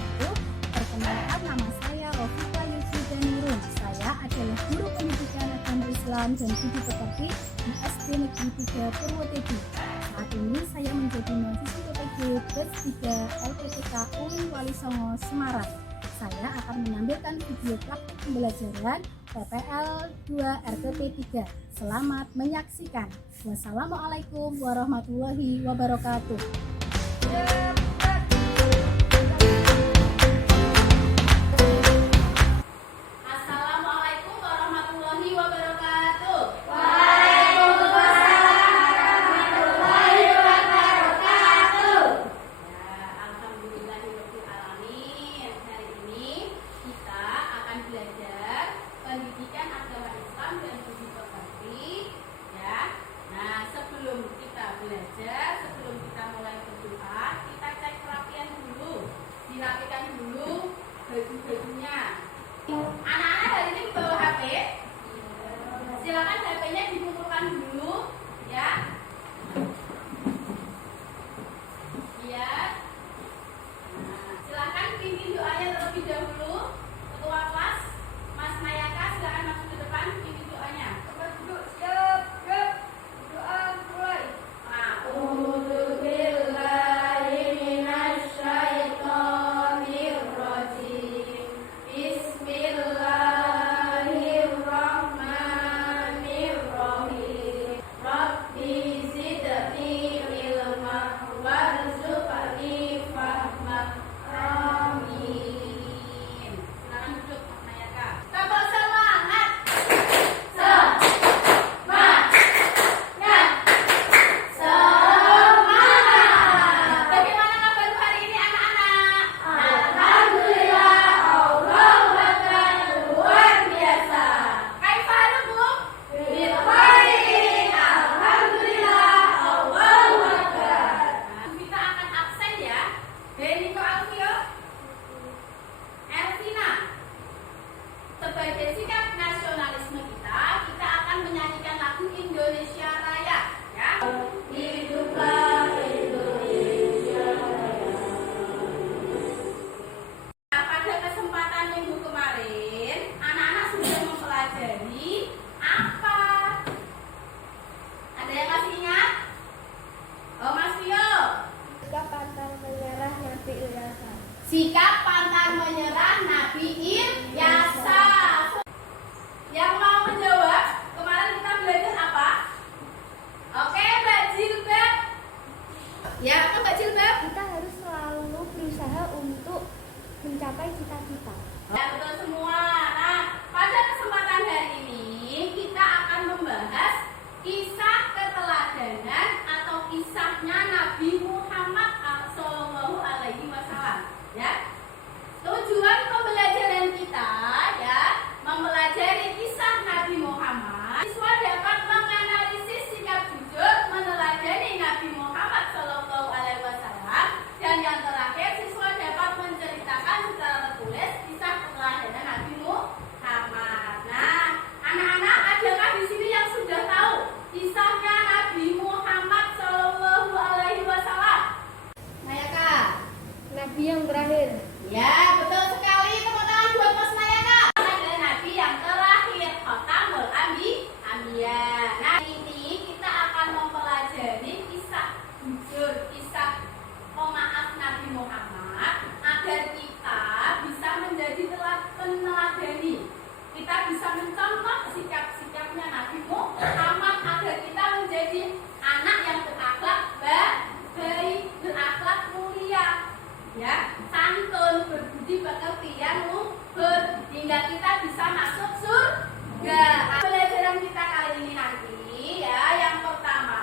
wabarakatuh. Perkenalkan, nama saya Rofika Yusrida Nurun. Saya adalah guru pendidikan agama Islam dan budi pekerti di SD Negeri 3 Purwodadi. Saat ini saya menjadi mahasiswa PPG Batch 3 LPTK UIN Wali Songo Semarang. Saya akan menampilkan video praktik pembelajaran PPL 2 RPP 3. Selamat menyaksikan. Wassalamualaikum warahmatullahi wabarakatuh. Assalamualaikum warahmatullahi wabarakatuh. Alhamdulillahirabbil alamin. Hari ini kita akan belajar pendidikan agama Islam dan budi pekerti, ya. Nah, sebelum kita belajar, sebelum kita mulai berdoa, kita cek perapian dulu. Dirapikan dulu baju-bajunya. Anak-anak hari ini bawa HP. Silakan HP-nya dikumpulkan dulu, ya. Iya. Nah, silakan pimpin doanya terlebih dahulu. Ketua kelas, Mas Mayaka, silakan masuk ke depan, pimpin doanya. Duduk, siap, doa mulai. A'udzubillahi minasyaitonirrajim. Bismillahirrahmanirrahim. Rabbi zidni ilma warzuqni fahma. Amin. Silakan duduk, Mas Mayaka. Kapal semangat. Semangat. Bagaimana kabar hari ini anak-anak? Alhamdulillah, Allahu Akbar, luar biasa. Kaifarukum? Bil khair. Alhamdulillah, Allahu Akbar. Kita akan absen ya. Beniko Alfio, Elvina. Sebagai sikap nasionalisme kita akan menyanyikan lagu Indonesia Raya, ya. Hiduplah Indonesia Raya. Nah, pada kesempatan minggu kemarin, anak-anak sudah mempelajari apa? Ada yang masih ingat? Oh, Mas Vio. Sikap pantang menyerah Nabi Ilyasa. Sikap pantang menyerah Nabi Ilyasa. Yang mau menjawab, kemarin kita belajar apa? Oke, Mbak Jilbab. Ya, apa Mbak Jilbab? Kita harus selalu berusaha untuk mencapai cita-cita. Ya, betul semua. Nah, pada kesempatan hari ini kita akan membahas kisah keteladanan atau kisahnya Nabi Muhammad SAW. Ya, tujuan pembelajaran kita, ya, mempelajari kisah Nabi Muhammad. Siswa dapat menganalisis sikap jujur meneladani Nabi Muhammad SAW, dan yang terakhir siswa dapat menceritakan secara tertulis kisah keteladanan Nabi Muhammad. Nah, anak-anak, adakah di sini yang sudah tahu kisahnya Nabi Muhammad SAW? Mayaka. Nabi yang terakhir. Ya, betul sekali. Tepuk tangan buat Mas Mayaka. Adalah Nabi yang terakhir, Khatamul Anbiya. Nah, ini kita akan mempelajari kisah jujur, kisah pemaaf Nabi Muhammad agar kita bisa menjadi peneladani. Kita bisa mencontoh sikap-sikapnya Nabi Muhammad agar kita menjadi anak yang berakhlak baik, berakhlak mulia, ya, santun, berbudi pekerti yang luhur, hingga kita bisa masuk surga. Pelajaran kita kali ini nanti, ya, yang pertama,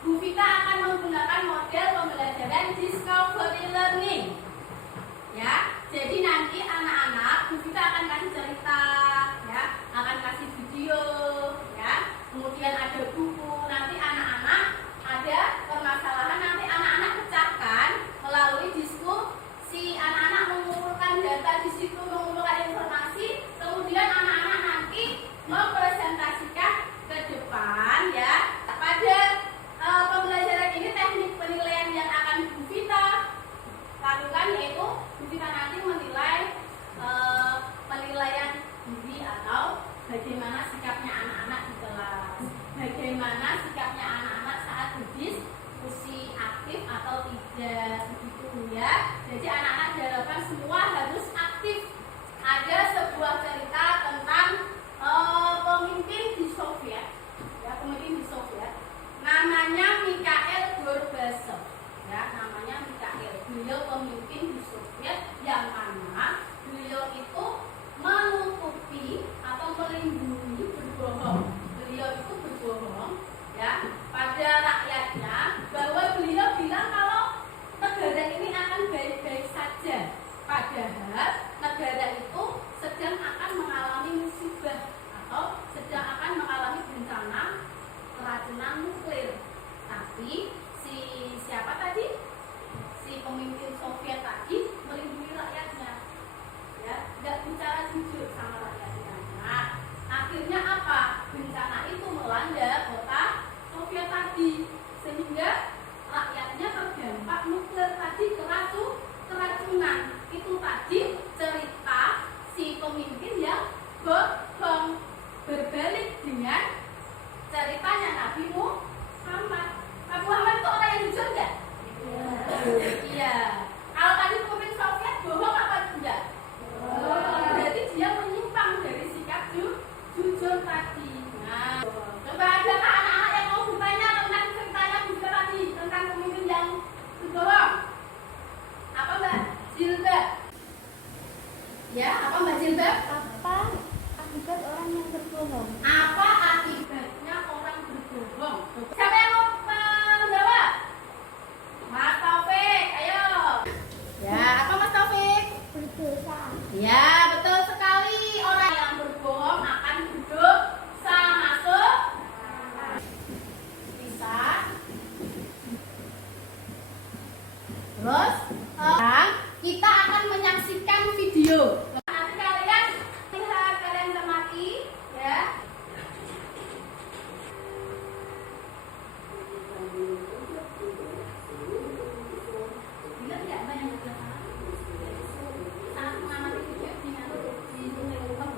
Bu Vita akan menggunakan model pembelajaran discovery learning, ya. Jadi nanti anak-anak Bu Vita akan kasih cerita, ya, akan kasih video, ya, kemudian ada buku. Nanti anak-anak ada permasalahan, nanti anak-anak pecahkan melalui diskusi. Anak-anak mengumpulkan data di situ, mengumpulkan informasi, kemudian anak-anak nanti mempresentasikan ke depan, ya. Pada pembelajaran ini teknik penilaian yang akan Bu Vita lakukan depan, yaitu kita nanti menilai penilaian diri atau bagaimana sikapnya anak-anak di kelas, bagaimana sikapnya anak-anak saat berdiskusi, aktif atau tidak, begitu ya. Jadi anak-anak diharapkan semua harus aktif. Ada sebuah cerita tentang pemimpin di Soviet, ya, pemimpin di Soviet, namanya Mikhail Gorbachev, ya, namanya Mikhail. Beliau pemimpin di Soviet yang mana beliau itu menutupi atau melindungi, berbohong. Beliau itu berbohong, ya, pada rakyatnya bahwa beliau bilang kalau negara ini akan baik-baik saja. Padahal negara itu sedang akan mengalami musibah atau sedang akan mengalami bencana keracunan nuklir. Tapi siapa tadi? Si pemimpin Soviet tadi melindungi rakyatnya, ya, tidak bicara jujur sama rakyatnya. Nah, akhirnya apa? Bencana itu melanda kota Soviet tadi, sehingga rakyatnya terdampak nuklir tadi, keracunan. Itu tadi cerita si pemimpin yang bohong. Berbalik dengan ceritanya Nabi Muhammad. Nabi Muhammad itu orang yang jujur nggak? Iya. Kalau tadi pemimpin Soviet bohong apa enggak? Berarti dia menyimpang dari sikap jujur tadi. Nah, coba adakah anak-anak yang mau bertanya tentang ceritanya juga tadi tentang pemimpin yang berbohong? Apa Mbak Jilbab? Ya, apa Mbak Jilbab? Apa akibat orang yang berbohong? Apa akibatnya orang berbohong? Siapa yang mau menjawab? Mas Taufik, ayo. Ya, apa Mas Taufik? Berdosa. Ya, betul sekali. Orang yang berbohong akan berdosa. Masuk? Bisa. Terus, kita akan menyaksikan video. Nanti kalian lihat, kalian cermati, ya. Ingat nggak Mbak yang berbicara? Saat mengamati video di YouTube.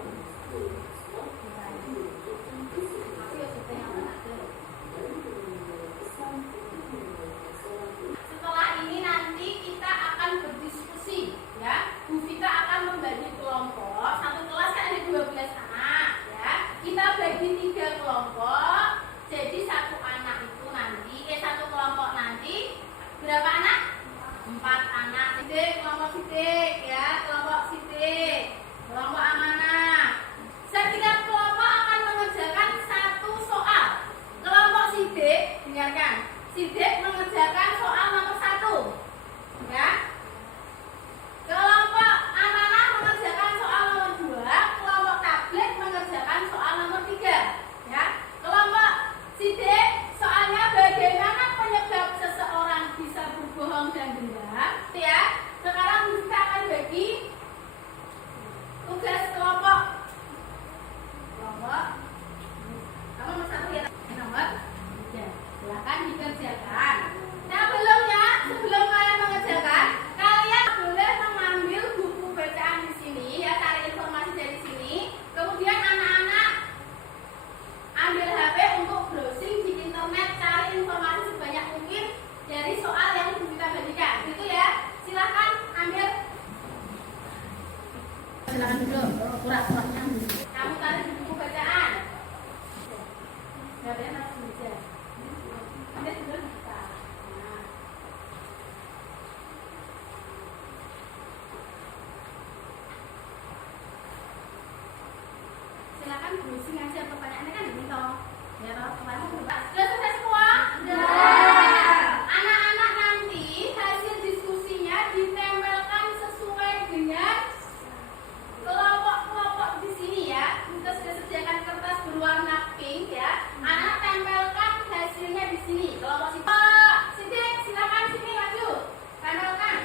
Setelah ini nanti kita akan berdiskusi, ya. Bu Vita akan membagi kelompok. Satu kelas kan ada 12 anak, ya. Kita bagi 3 kelompok. Jadi satu anak itu nanti, satu kelompok nanti berapa anak? 4 anak. Sidik, kelompok sidik, ya. Kelompok sidik, kelompok amanah. Setiap kelompok akan mengerjakan 1 soal. Kelompok sidik, dengarkan. Sidik mengerjakan soal nomor 1, ya. Kelompok amanah mengerjakan soal nomor 2, kelompok tablet mengerjakan soal nomor 3, ya. Kelompok sidik soalnya bagaimana penyebab seseorang bisa berbohong dan dendam, ya. Sekarang kita akan bagi tugas kelompok. Kamu nomor 1 ya, nomor 3. Silakan dikerjakan. Nah, sebelum kalian mengerjakan, kalian boleh mengambil buku bacaan di sini, ya, cari informasi dari sini. Kemudian anak-anak ambil HP untuk browsing di internet, cari informasi sebanyak mungkin dari soal yang kita bagikan. Gitu ya. Silakan ambil. Silakan dulu. Surat-suratnya. Kamu cari di buku bacaan. Berapa harus baca? Ambil dulu kita. Nah. Silakan browsing aja, pertanyaannya kan ini toh. Ya toh, kemarin sudah selesai semua? Sudah. Anak-anak nanti hasil diskusinya ditempelkan sesuai dengan kelompok-kelompok di sini, ya. Kita sudah sediakan kertas berwarna pink, ya. Anak tempelkan hasilnya di sini. Kelompok sidik, silakan sini maju. Tempelkan.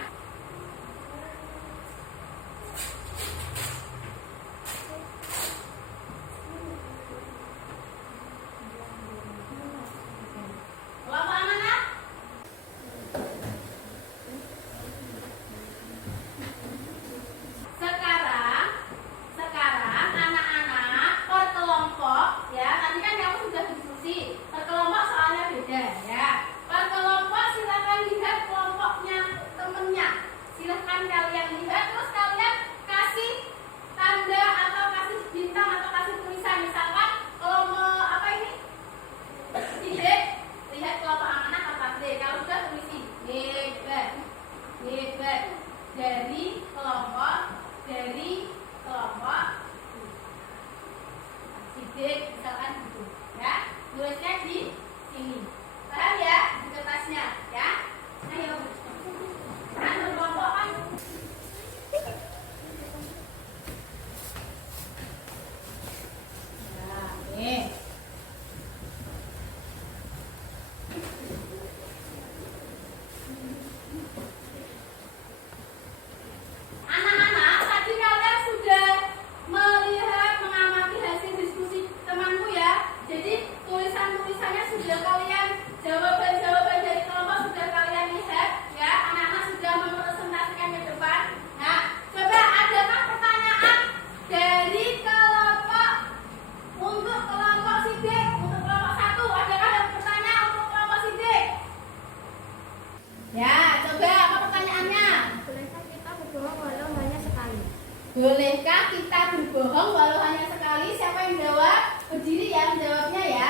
Bolehkah kita berbohong walau hanya sekali? Siapa yang jawab? Berdiri ya menjawabnya ya.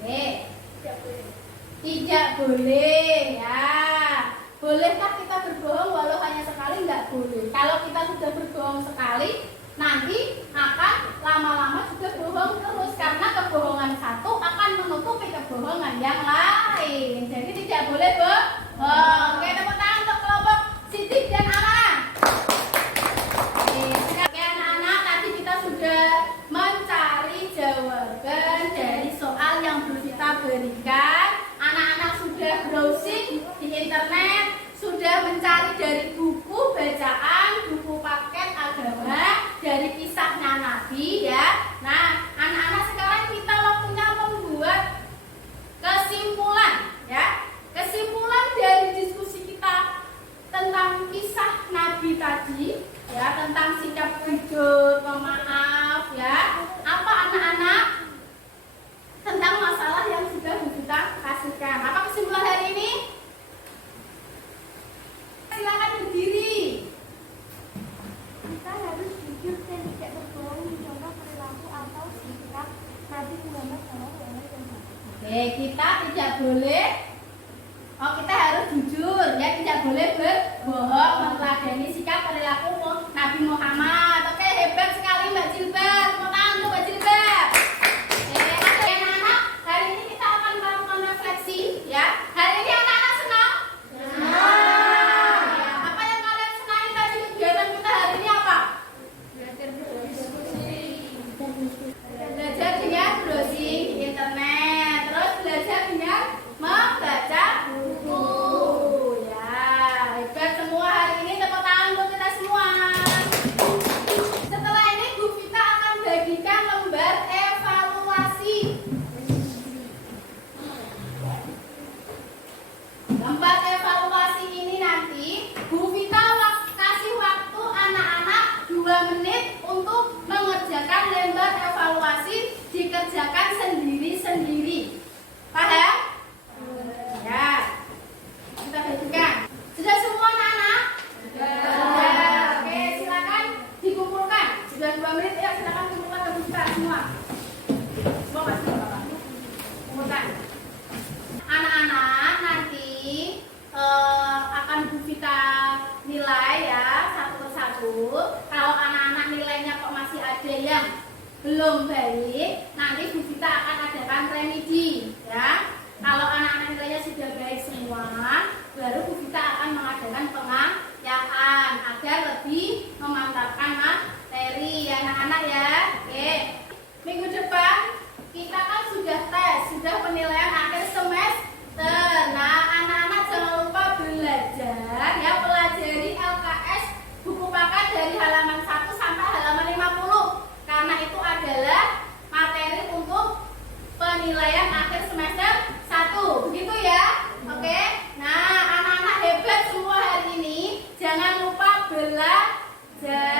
Oke. Tidak boleh ya. Bolehkah kita berbohong walau hanya sekali? Enggak boleh. Kalau kita sudah berbohong sekali, nanti akan lama-lama juga bohong terus, karena kebohongan satu akan menutupi kebohongan yang lain. Jadi tidak boleh bohong. Oke, tepuk tangan untuk kelompok Sidik dan Ana. Oke, anak-anak, tadi kita sudah mencari jawaban dari soal yang belum kita berikan. Anak-anak sudah browsing di internet, sudah mencari dari buku bacaan, buku paket agama, dari kisahnya Nabi ya. Nah, anak-anak, sekarang kita waktunya membuat kesimpulan ya. Kesimpulan dari diskusi kita tentang kisah Nabi tadi ya, tentang sikap jujur, pemaaf ya. Apa anak-anak? Tentang masalah yang sudah kita kasihkan. Apa kesimpulan hari ini? Silakan berdiri. Kita harus jujur dan tidak berbohong mencontoh perilaku atau sikap Nabi Muhammad SAW. Oke, kita tidak boleh. Oh, kita harus jujur ya, tidak boleh berbohong, meneladani sikap perilaku Nabi Muhammad. Oke, hebat sekali Mbak Jilbab. Tepuk tangan untuk Mbak Jilbab. Oke, anak-anak, hari ini kita akan melakukan refleksi ya. Hari ini anak-anak senang? Senang. Ya, apa yang kalian senangi tadi kegiatan kita hari ini apa? Belajar dengan browsing di internet, terus belajar dengan membaca buku. Ya, hebat semua hari ini. Tepuk tangan untuk kita semua. Setelah ini Bu Vita akan bagikan lembar evaluasi. Lembar evaluasi ini nanti Bu Vita kasih waktu anak-anak 2 menit untuk mengerjakan lembar evaluasi, dikerjakan sendiri-sendiri. Paham? Ya. Kita bagikan. Sudah semua anak-anak? Sudah. Oke, silakan dikumpulkan. Sudah 2 menit ya, silakan kumpulkan ke Bu Vita semua. Semua masih Bapak. Kumpulkan. Anak-anak nanti akan Bu Vita nilai ya satu persatu. Kalau anak-anak nilainya kok masih ada yang belum baik, nanti Bu Vita akan adakan remedi ya. Kalau anak-anak nilainya sudah baik semua, baru Bu Vita akan mengadakan pengayaan agar lebih memantapkan materi ya anak-anak ya. Oke, minggu depan kita kan sudah tes, sudah penilaian akhir semester. Nah, anak-anak jangan lupa belajar ya, pelajari LKS buku paket dari halaman 1 sampai halaman 50, karena itu adalah materi untuk penilaian akhir semester 1. Begitu ya? Oke. Nah, anak-anak hebat semua hari ini. Jangan lupa belajar.